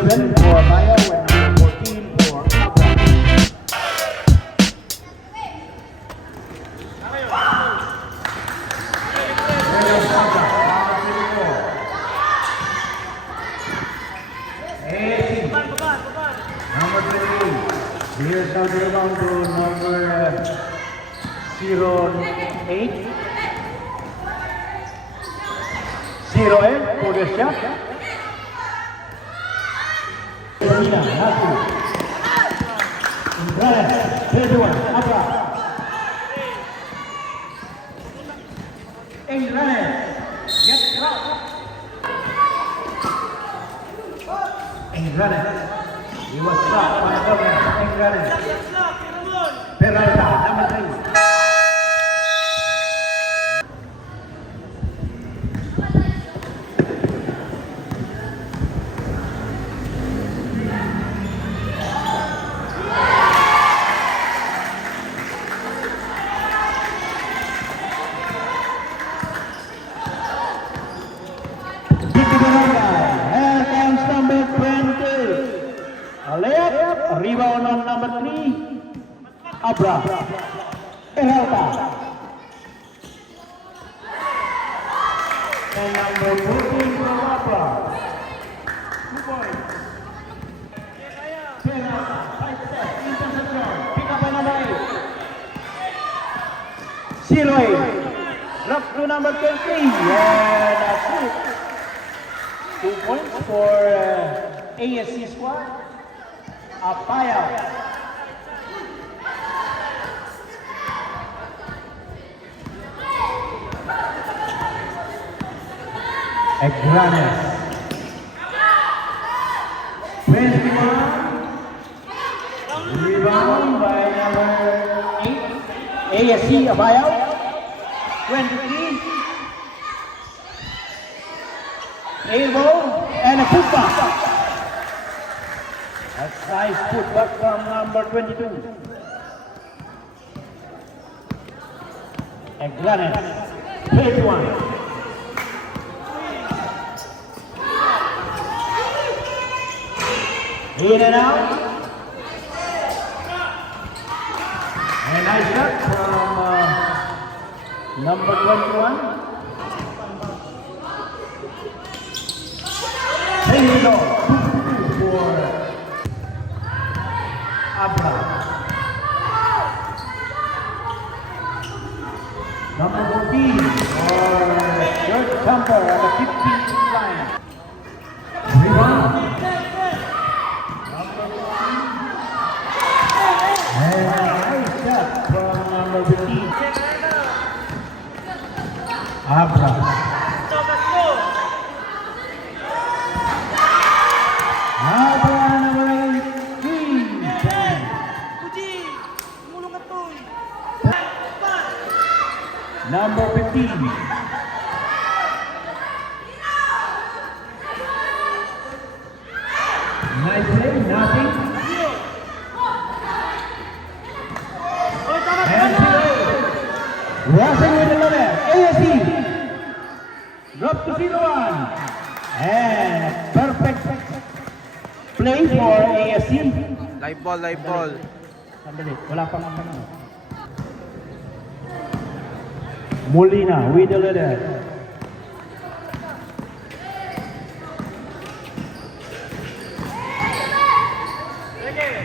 11 for Bayo and number 14 for Abra. Number 3. Here's now the rebound to number 08. 08 for the shot. Nina, Nasu. Indranes, 31, Abra. Indranes, get out. Indranes, he was stopped by Indranes. Peralta, number 3. Rebound on number 3, Abra. Peralta. And number 14 from Abra. 2 points. Peralta, 5 steps, interception. Pick up by number 8. 08. Drop to number 20. And that's it. 2 points for ASC squad. Apaya. Agranes. 21. Rebound by number 8. ASC Apaya. 23. Elbow and a putback. A nice putback from number 22. Agranes, 31. In and out. And nice shot from number 21. There you go. 2 for Abra. Number 14 for George Camper at the 15th line. Rebound. Number 14. And nice shot from number 15. Abra. Number 15. Nice play, nothing. And rushing with the ladder, ASC. Drop to 0-1. And perfect play for ASC. Live ball, live ball. Sandali, wala pang ano. Molina with the leader.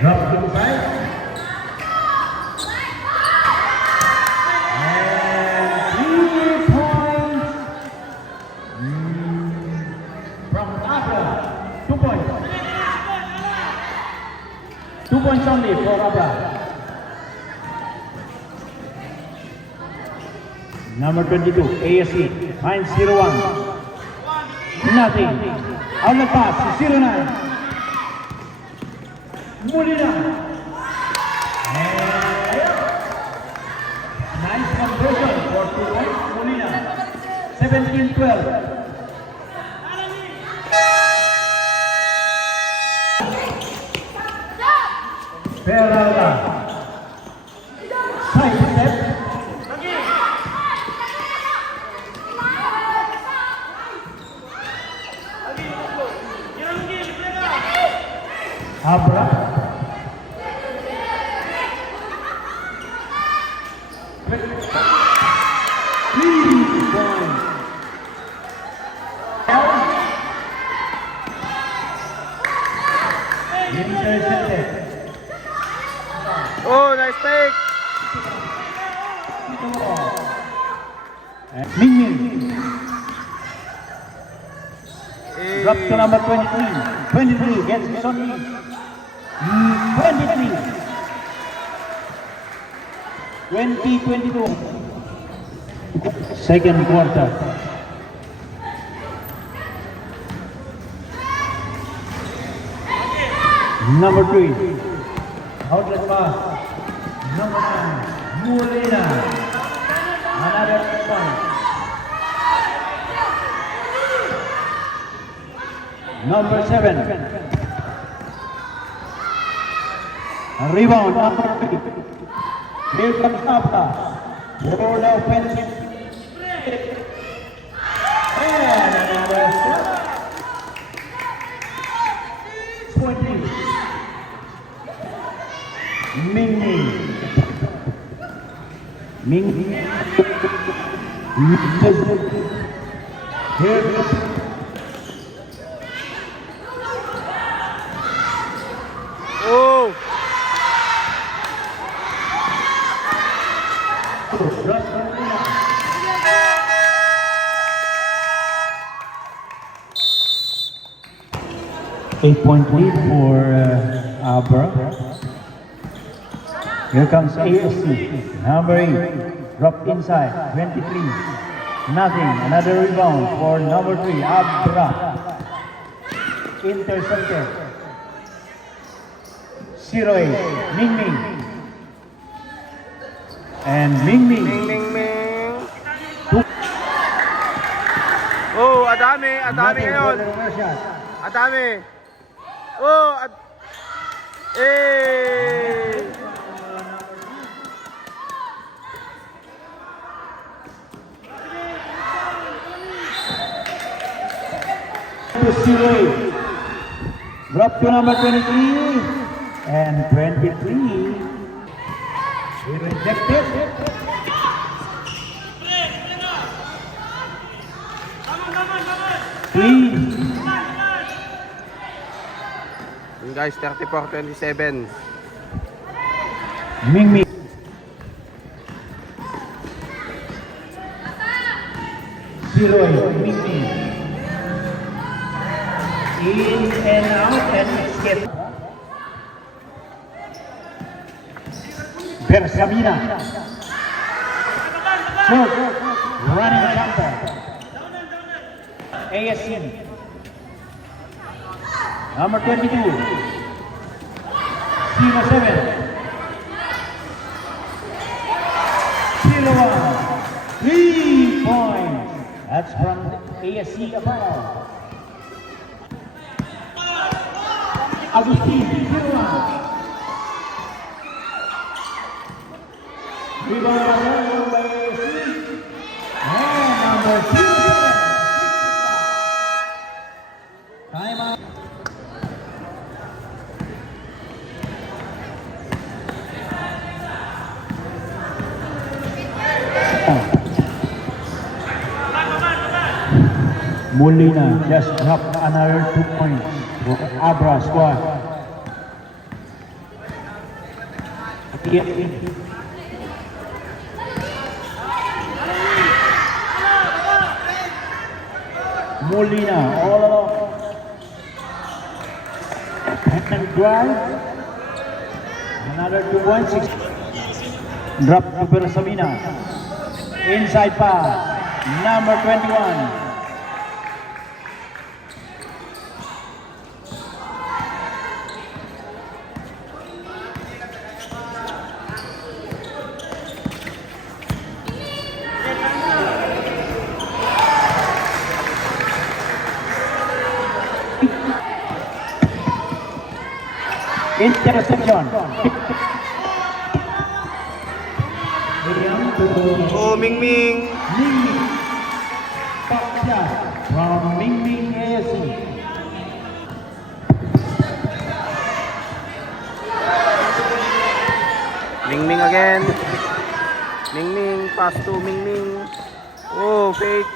Drop to the side. And 3 points from Abra. 2 points. 2 points only for Abra. Number 22, ASC, finds 0-1. Nothing. On the pass, 0-9. Molina. And nice conversion for 2 points. Molina. 17-12. Peralta. Side step. Abra. 3 points. Intercepted. Oh, nice take. And Ming. Drop to number 23. 23 gets his own lead. 23. 20-22. Second quarter. Number 3. Outlet pass. Number 9. Molina. Another point. Number 7. Rebound, number 3. Here comes Abra. Roll offensive. And another shot. 20. Ming. Here comes Oh. 8-point lead for Abra. Here comes ASC. Number 8. Drop inside. 23. Nothing. Another rebound for number 3. Abra. Intercepted. 0-8. Ming. And Ming. Ming. Oh, adami Nothing ngayon. for the reverse shot. Adami. Oh, eh. To 0-8. Drop to number 23 and 23. He rejected. Please. Yun guys, 34-27. Ming. 0-8. Ming. In and out and escape. Bersamina. Short. Running jumper. ASC. Number 22. 07. 01. 3 points. That's from ASC Apparel. Agustin. 01. Rebound by ASC. And number 2. Time out. Molina just dropped another 2 points for Abra squad. Molina all along. And drive. Another 2 points. Drop to Bersamina. Inside pass. Number 21. Interception. Oh, Ming. Top shot from Ming ASC. Ming Ming again. Ming Ming, pass to Ming Ming. Oh, fake.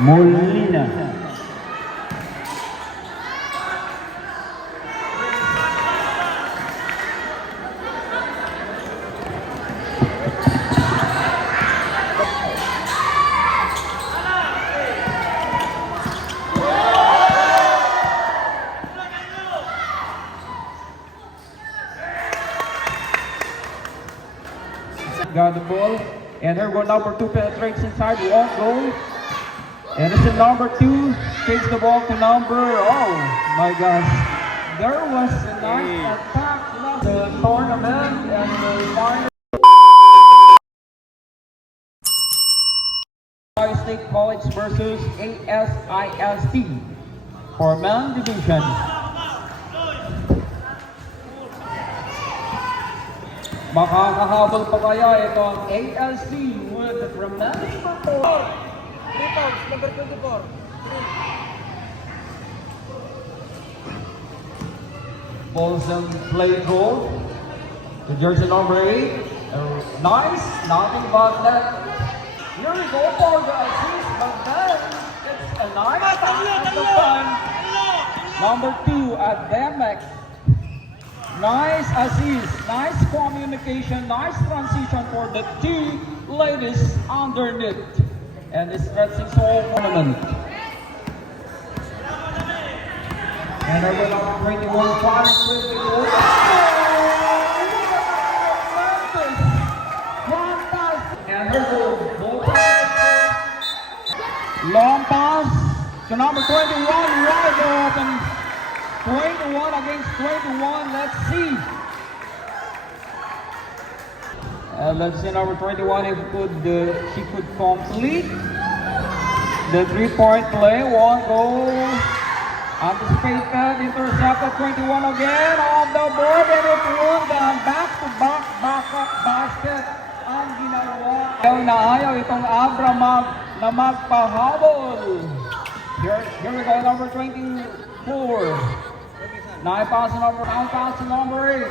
Molina. Got the ball, and here go number 2 penetrates inside, won't go. And this is number 2, takes the ball to number, oh my gosh. There was a nice attack last the tournament and the final. Ohio State College versus ASIST for men division. Makakahabol pa kaya ito ang ALC with the tremendous performance. Number 24. Balls and play goal to jersey number 8. Nice, nothing but that. Here we go for the assist, but then it's a nice pass at the time. Number 2 at Demek. Nice assist, nice communication, nice transition for the 2 ladies underneath. And it's stretching so tournament. And I will up 21 points with the goal. And there's a goal pass. Long pass to number 21, wide open. 21 against 21, let's see. Let's see number 21 if she could complete the 3-point play. One goal, anticipated, intercepted, 21 again on the board, and it won the back-to-back backup basket ang ginawa. Ayaw na ayaw itong Abra na magpahabol. Here we go, number 24. Pass to number 8.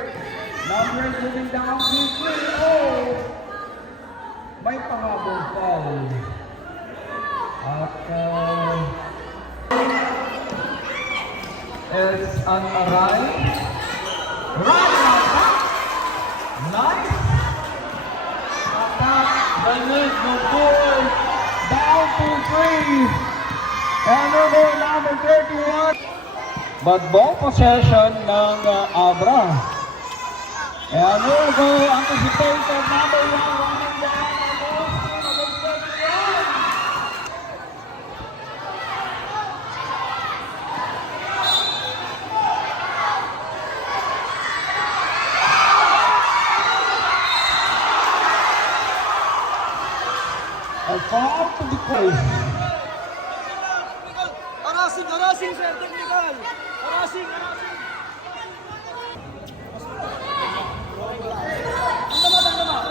Number 8 moving down quickly. Oh! May pahabol foul. At it's an aray. Right! Nice! Attack by Nick Bull. Down to 3. And over number 31. But ball possession ng Abra. And we'll go anticipated number 1 running down the ball. A foul to be closed. Harassing, sir, technical. Harassing.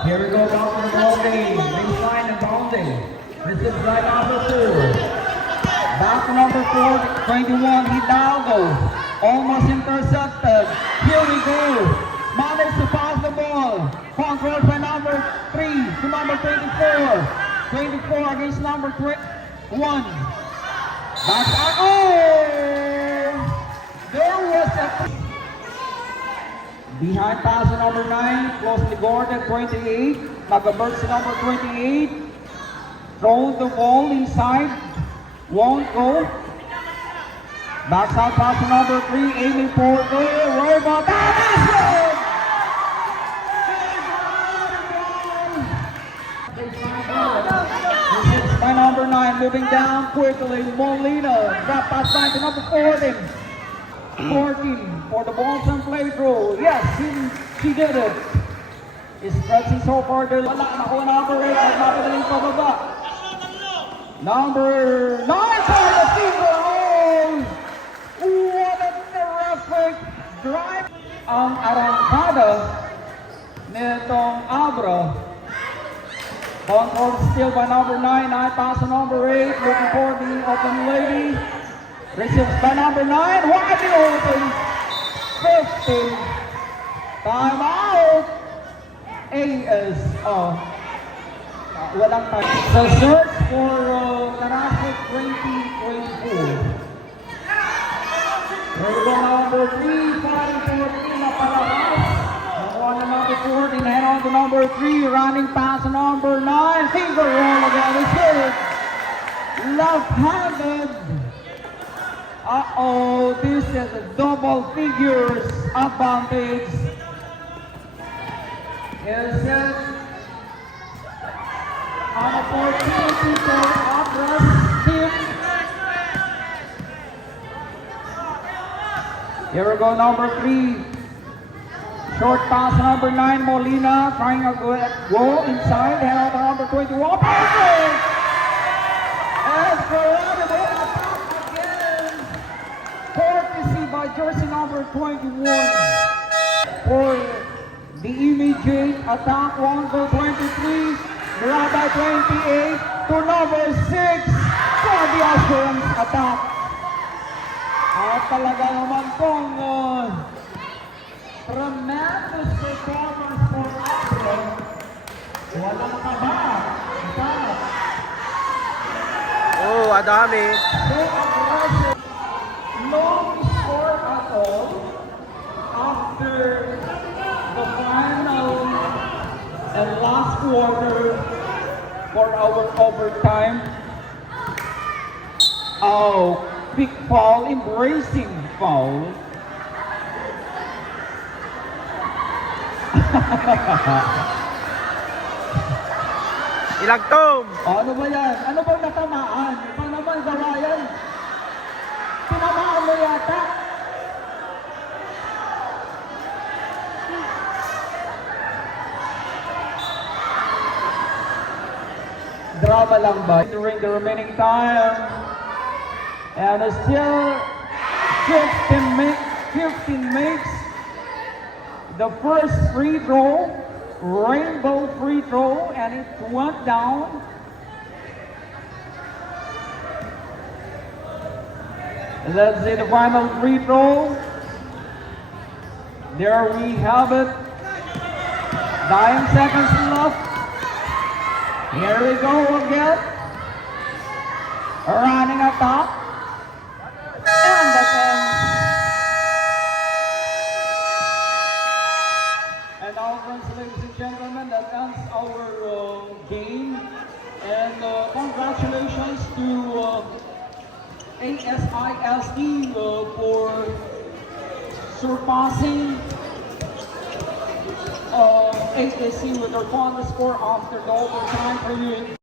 Here we go down to the ball game. Baseline and bounding. This is right number 4. Back to number 4, 21, Hidalgo. Almost intercepted. Here we go. Managed to pass the ball. Controlled by number 3 to number 24. 24 against number 1. Back out. Oh! There was a behind pass to number 9, closely guarded 28. Nagabert to number 28. Throw the ball inside. Won't go. Backside pass to number 3, aiming for the robot. By number 9, moving down quickly. Molina. Drop pass back to number 14. 14 for the balls and play through. Yes, she did it. It's stretching so far. Wala na ko number 8. Magmapadaling pababa. Number 9 for the single. What a terrific drive. Ang arangkada nitong Abra. Control still by number 9. Pass to number 8. Looking for the open lady. Receives by number 9. Wide open. 50. Time out. AS. Walang time. The search for Tarasik 2024. There we go, number 3, fighting for Tina Palabas. Nakuha na number 14, head on to number 3, running pass to number 9. Finger roll again, it's hit. Left-handed. Uh-oh, this is a double figures advantage. Is it an opportunity for Abras team? Here we go, number 3. Short pass, number 9, Molina, trying to go inside, head on to number 21. Perfect! Incredible attack again. Courtesy by jersey number 21. For the immediate attack, 1 goal 23, grab by 28 to number 6 for the assurance attack. At talaga naman pong tremendous performance for Abra. Walang kaba. Oh, adami. So aggressive. No score at all after the final and last quarter for our overtime. Oh, big foul, embracing foul. Ilagtom. Ano ba yan? Ano bang natamaan? Paano naman gawa yan? Tinamaan mo yata. Drama lang ba? During the remaining time. And still 15 makes the first free throw, rainbow free throw, and it went down. Let's see the final free throw. There we have it. 9 seconds left. Here we go again. Running attack. And that ends. And now, friends, ladies and gentlemen, that ends our game. And congratulations to ASISE for surpassing ASC with their final score after the overtime period.